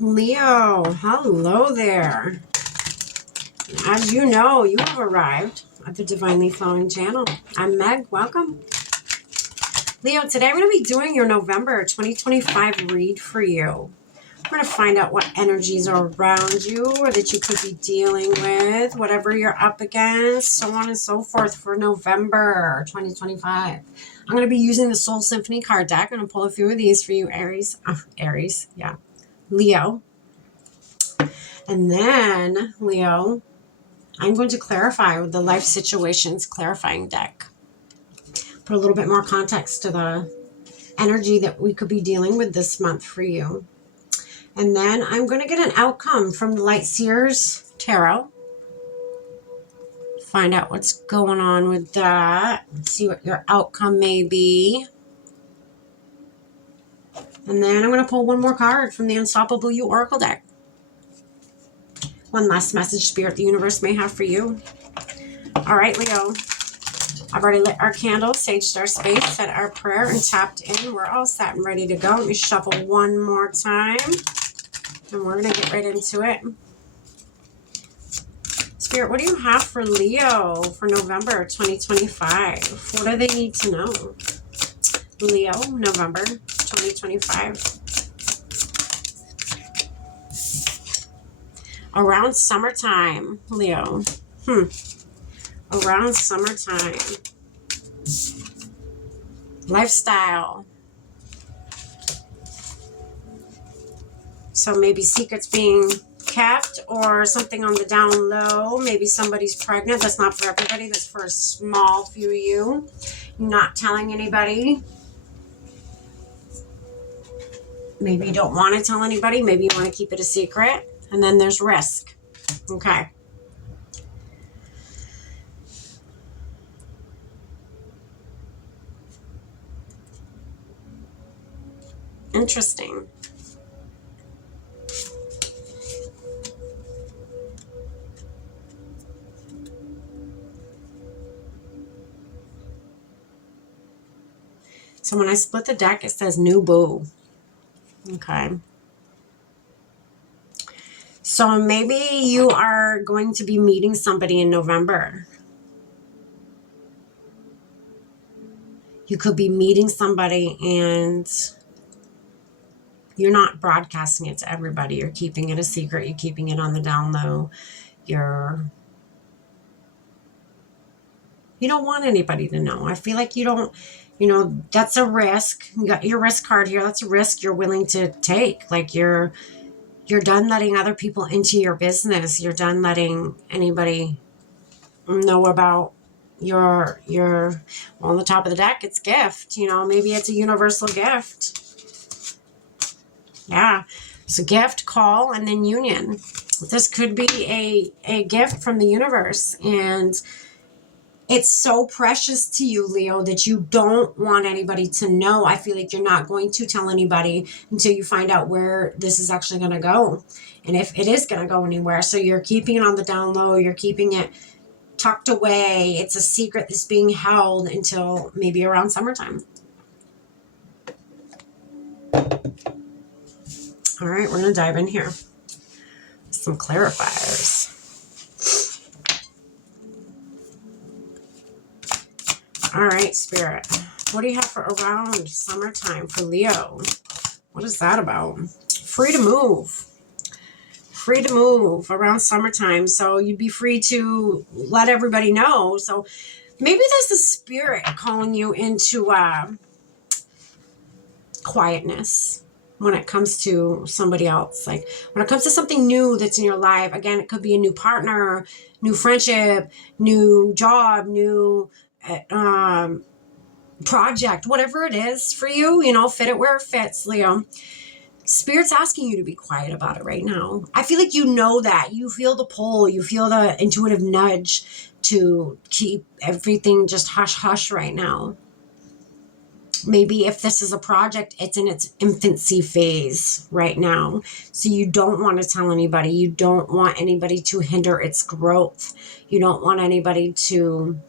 Leo, hello there. As you know, you have arrived at the Divinely Flowing channel. I'm Meg. Welcome. Leo, today I'm going to be doing your November 2025 read for you. We're going to find out what energies are around you or that you could be dealing with, whatever you're up against, so on and so forth for November 2025. I'm going to be using the Soul Symphony card deck. I'm going to pull a few of these for you, Aries. Leo. And then, Leo, I'm going to clarify with the Life Situations Clarifying deck. Put a little bit more context to the energy that we could be dealing with this month for you. And then I'm going to get an outcome from the Light Seers Tarot. Find out what's going on with that. See what your outcome may be. And then I'm going to pull one more card from the Unstoppable You Oracle deck. One last message Spirit the universe may have for you. All right, Leo. I've already lit our candle, saged our space, said our prayer, and tapped in. We're all set and ready to go. Let me shuffle one more time. And we're going to get right into it. Spirit, what do you have for Leo for November 2025? What do they need to know? Leo, November 2025. Around summertime, Leo. Around summertime. Lifestyle. So maybe secrets being kept or something on the down low. Maybe somebody's pregnant. That's not for everybody. That's for a small few of you. Not telling anybody. Maybe you don't want to tell anybody. Maybe you want to keep it a secret. And then there's risk. Okay. Interesting. So when I split the deck, it says new boo. Okay. So maybe you are going to be meeting somebody in November. You could be meeting somebody and you're not broadcasting it to everybody. You're keeping it a secret. You're keeping it on the down low. You don't want anybody to know. I feel like you don't, that's a risk. You got your risk card here. That's a risk you're willing to take. Like you're done letting other people into your business. You're done letting anybody know about your well, on the top of the deck, it's gift. Maybe it's a universal gift. Yeah. It's a gift, call, and then union. This could be a gift from the universe. And it's so precious to you, Leo, that you don't want anybody to know. I feel like you're not going to tell anybody until you find out where this is actually going to go. And if it is going to go anywhere. So you're keeping it on the down low. You're keeping it tucked away. It's a secret that's being held until maybe around summertime. All right, we're going to dive in here. Some clarifiers. All right, Spirit. What do you have for around summertime for Leo? What is that about? Free to move. Free to move around summertime. So you'd be free to let everybody know. So maybe there's a spirit calling you into quietness when it comes to somebody else. Like when it comes to something new that's in your life, again, it could be a new partner, new friendship, new job, new project, whatever it is for you, fit it where it fits, Leo. Spirit's asking you to be quiet about it right now. I feel like you know that. You feel the pull. You feel the intuitive nudge to keep everything just hush-hush right now. Maybe if this is a project, it's in its infancy phase right now. So you don't want to tell anybody. You don't want anybody to hinder its growth. You don't want anybody to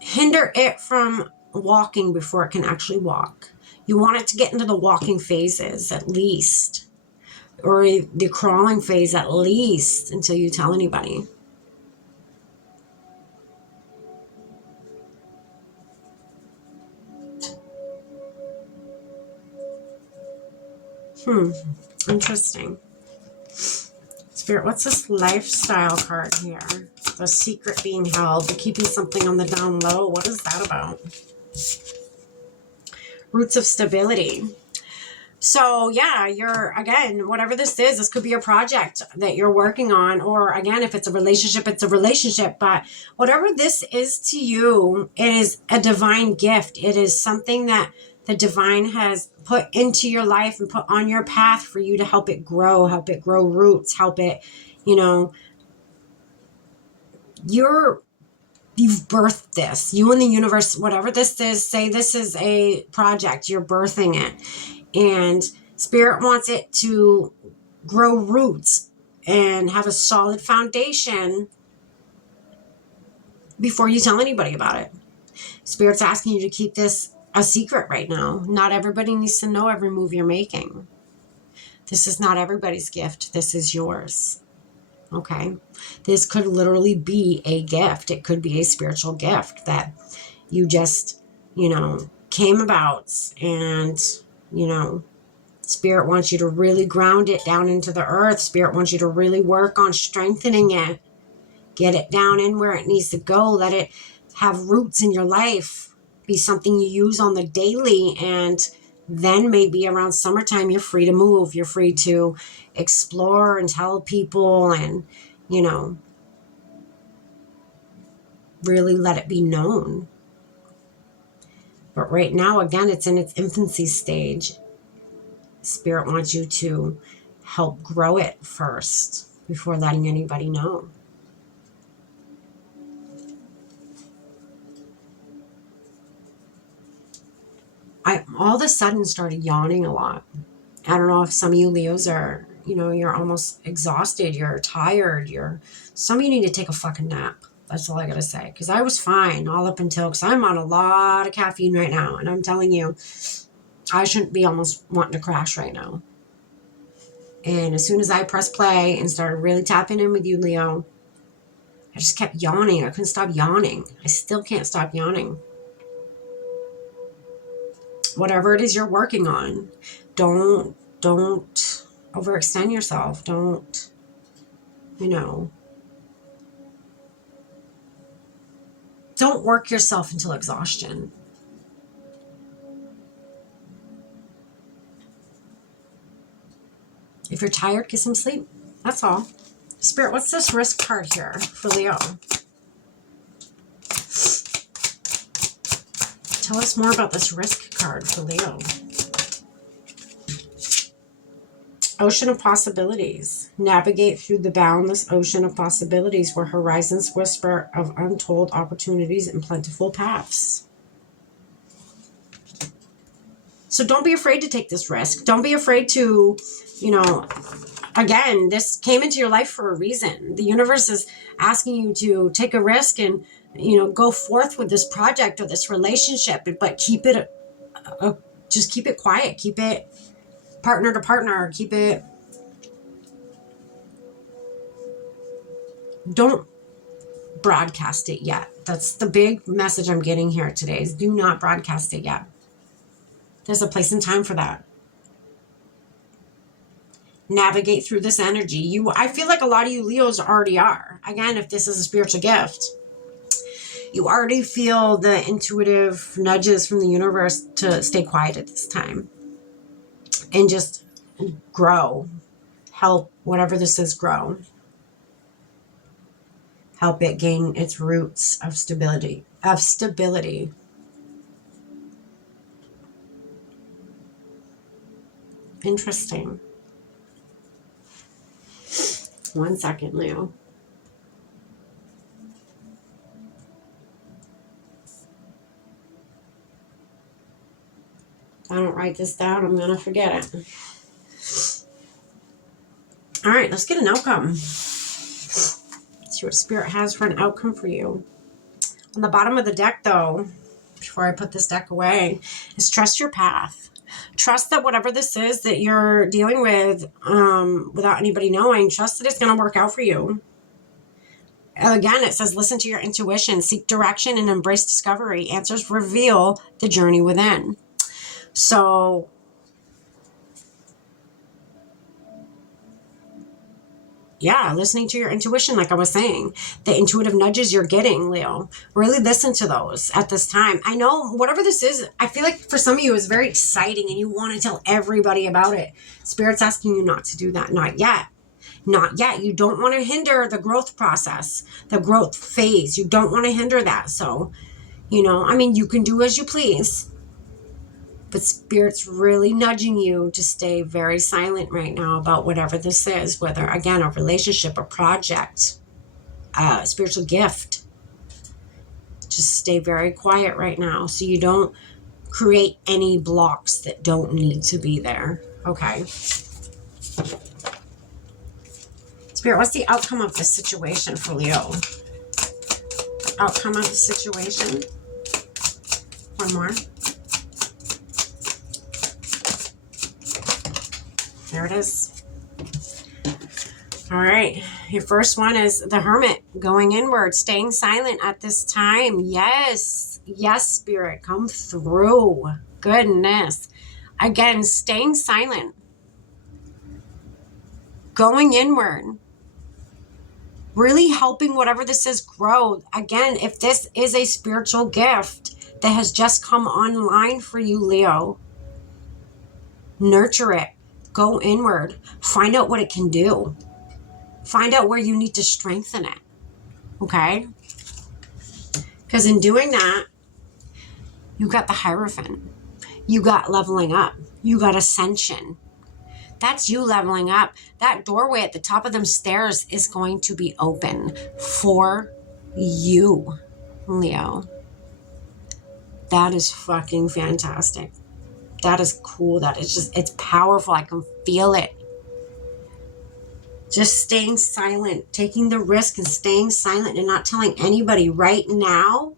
hinder it from walking before it can actually walk. You want it to get into the walking phases at least, or the crawling phase at least, until you tell anybody. Interesting. Spirit, what's this lifestyle card here? The secret being held, the keeping something on the down low. What is that about? Roots of stability. So yeah, again, whatever this is, this could be a project that you're working on, or again, if it's a relationship, it's a relationship. But whatever this is to you, it is a divine gift. It is something that the divine has put into your life and put on your path for you to help it grow roots, help it, you've birthed this. You and the universe, whatever this is, say this is a project, you're birthing it. And Spirit wants it to grow roots and have a solid foundation before you tell anybody about it. Spirit's asking you to keep this a secret right now. Not everybody needs to know every move you're making. This is not everybody's gift. This is yours. Okay? This could literally be a gift. It could be a spiritual gift that you just, came about, and, Spirit wants you to really ground it down into the earth. Spirit wants you to really work on strengthening it. Get it down in where it needs to go. Let it have roots in your life. Be something you use on the daily. And then maybe around summertime, you're free to move. You're free to explore and tell people and, really let it be known. But right now, again, it's in its infancy stage. Spirit wants you to help grow it first before letting anybody know. I all of a sudden started yawning a lot. I don't know if some of you Leos are, you're almost exhausted, you're tired, some of you need to take a fucking nap. That's all I gotta say. Because I was fine all up until, because I'm on a lot of caffeine right now. And I'm telling you, I shouldn't be almost wanting to crash right now. And as soon as I pressed play and started really tapping in with you, Leo, I just kept yawning. I couldn't stop yawning. I still can't stop yawning. Whatever it is you're working on, don't overextend yourself. Don't work yourself until exhaustion. If you're tired, get some sleep. That's all. Spirit, what's this risk card here for Leo? Tell us more about this risk card for Leo. Ocean of possibilities. Navigate through the boundless ocean of possibilities where horizons whisper of untold opportunities and plentiful paths. So don't be afraid to take this risk. Don't be afraid to, again, this came into your life for a reason. The universe is asking you to take a risk and, go forth with this project or this relationship, but keep it, just keep it quiet. Keep it partner to partner. Keep it, don't broadcast it yet. That's the big message I'm getting here today, is do not broadcast it yet. There's a place and time for that. Navigate through this energy. I feel like a lot of you Leos already are. Again, if this is a spiritual gift, you already feel the intuitive nudges from the universe to stay quiet at this time and just grow. Help whatever this is grow. Help it gain its roots of stability. Interesting. 1 second, Leo. If I don't write this down, I'm going to forget it. All right, let's get an outcome. Let's see what Spirit has for an outcome for you. On the bottom of the deck, though, before I put this deck away, is trust your path. Trust that whatever this is that you're dealing with, without anybody knowing, trust that it's going to work out for you. Again, it says, listen to your intuition, seek direction, and embrace discovery. Answers reveal the journey within. So, yeah, listening to your intuition, like I was saying, the intuitive nudges you're getting, Leo, really listen to those at this time. I know whatever this is, I feel like for some of you it's very exciting and you want to tell everybody about it. Spirit's asking you not to do that. Not yet. Not yet. You don't want to hinder the growth process, the growth phase. You don't want to hinder that. So, I mean, you can do as you please. But Spirit's really nudging you to stay very silent right now about whatever this is, whether, again, a relationship, a project, a spiritual gift. Just stay very quiet right now so you don't create any blocks that don't need to be there. Okay. Spirit, what's the outcome of this situation for Leo? Outcome of the situation. One more. There it is. All right. Your first one is the Hermit, going inward, staying silent at this time. Yes. Yes, Spirit, come through. Goodness. Again, staying silent. Going inward. Really helping whatever this is grow. Again, if this is a spiritual gift that has just come online for you, Leo, nurture it. Go inward. Find out what it can do. Find out where you need to strengthen it. Okay? Because in doing that, you got the Hierophant. You got leveling up. You got ascension. That's you leveling up. That doorway at the top of them stairs is going to be open for you, Leo. That is fucking fantastic. That is cool. That is just, it's powerful. I can feel it. Just staying silent, taking the risk and staying silent and not telling anybody right now.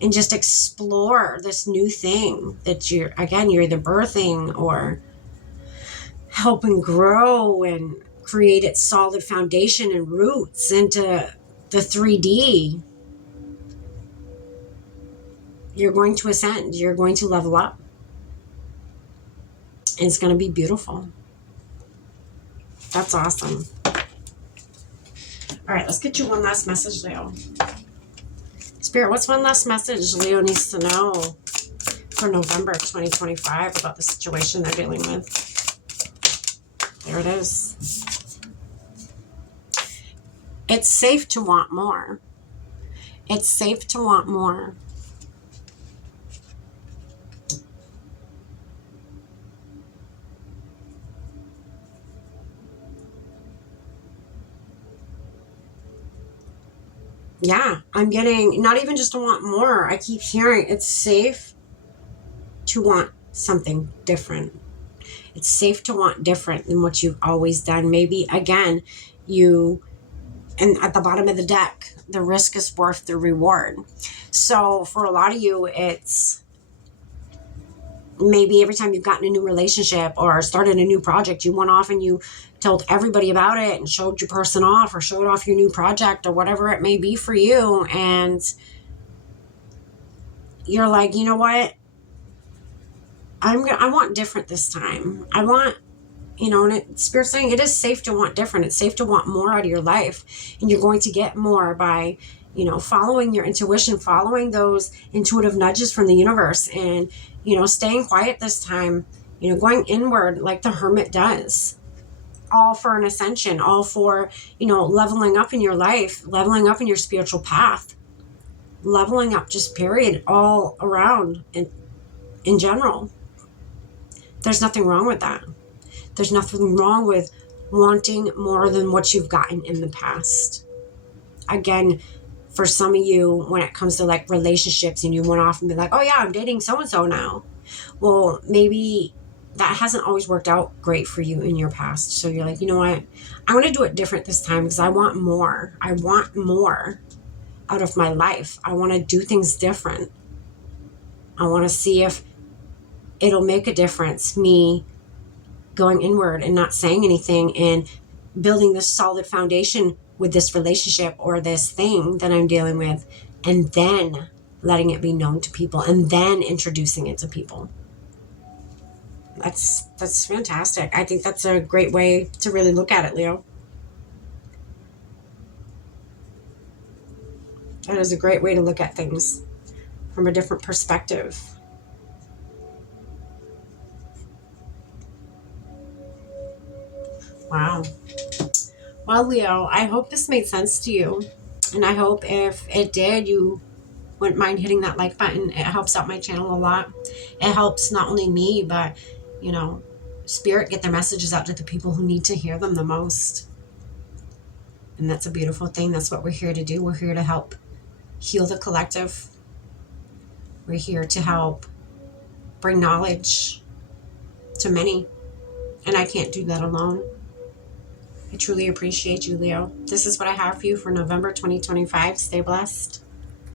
And just explore this new thing that you're either birthing or helping grow and create its solid foundation and roots into the 3D. You're going to ascend. You're going to level up. And it's going to be beautiful. That's awesome. All right, let's get you one last message, Leo. Spirit, what's one last message Leo needs to know for November 2025 about the situation they're dealing with? There it is. It's safe to want more. It's safe to want more. Yeah, I'm getting not even just to want more. I keep hearing it's safe to want something different. It's safe to want different than what you've always done. Maybe, again, and at the bottom of the deck, the risk is worth the reward. So for a lot of you, it's maybe every time you've gotten a new relationship or started a new project, you went off and you told everybody about it and showed your person off or showed off your new project or whatever it may be for you. And you're like, you know what? I want different this time. I want, and Spirit's saying it is safe to want different. It's safe to want more out of your life. And you're going to get more by, following your intuition, following those intuitive nudges from the universe and, staying quiet this time, going inward like the Hermit does. All for an ascension, all for, leveling up in your life, leveling up in your spiritual path, leveling up just period, all around and in general. There's nothing wrong with that. There's nothing wrong with wanting more than what you've gotten in the past. Again, for some of you, when it comes to like relationships and you went off and be like, oh yeah, I'm dating so-and-so now. Well, maybe that hasn't always worked out great for you in your past. So you're like, you know what? I want to do it different this time because I want more. I want more out of my life. I want to do things different. I want to see if it'll make a difference, me going inward and not saying anything and building this solid foundation with this relationship or this thing that I'm dealing with, and then letting it be known to people and then introducing it to people. That's fantastic. I think that's a great way to really look at it, Leo. That is a great way to look at things from a different perspective. Wow. Well, Leo, I hope this made sense to you. And I hope if it did, you wouldn't mind hitting that like button. It helps out my channel a lot. It helps not only me, but, Spirit get their messages out to the people who need to hear them the most. And that's a beautiful thing. That's what we're here to do. We're here to help heal the collective. We're here to help bring knowledge to many. And I can't do that alone. I truly appreciate you, Leo. This is what I have for you for November 2025. Stay blessed.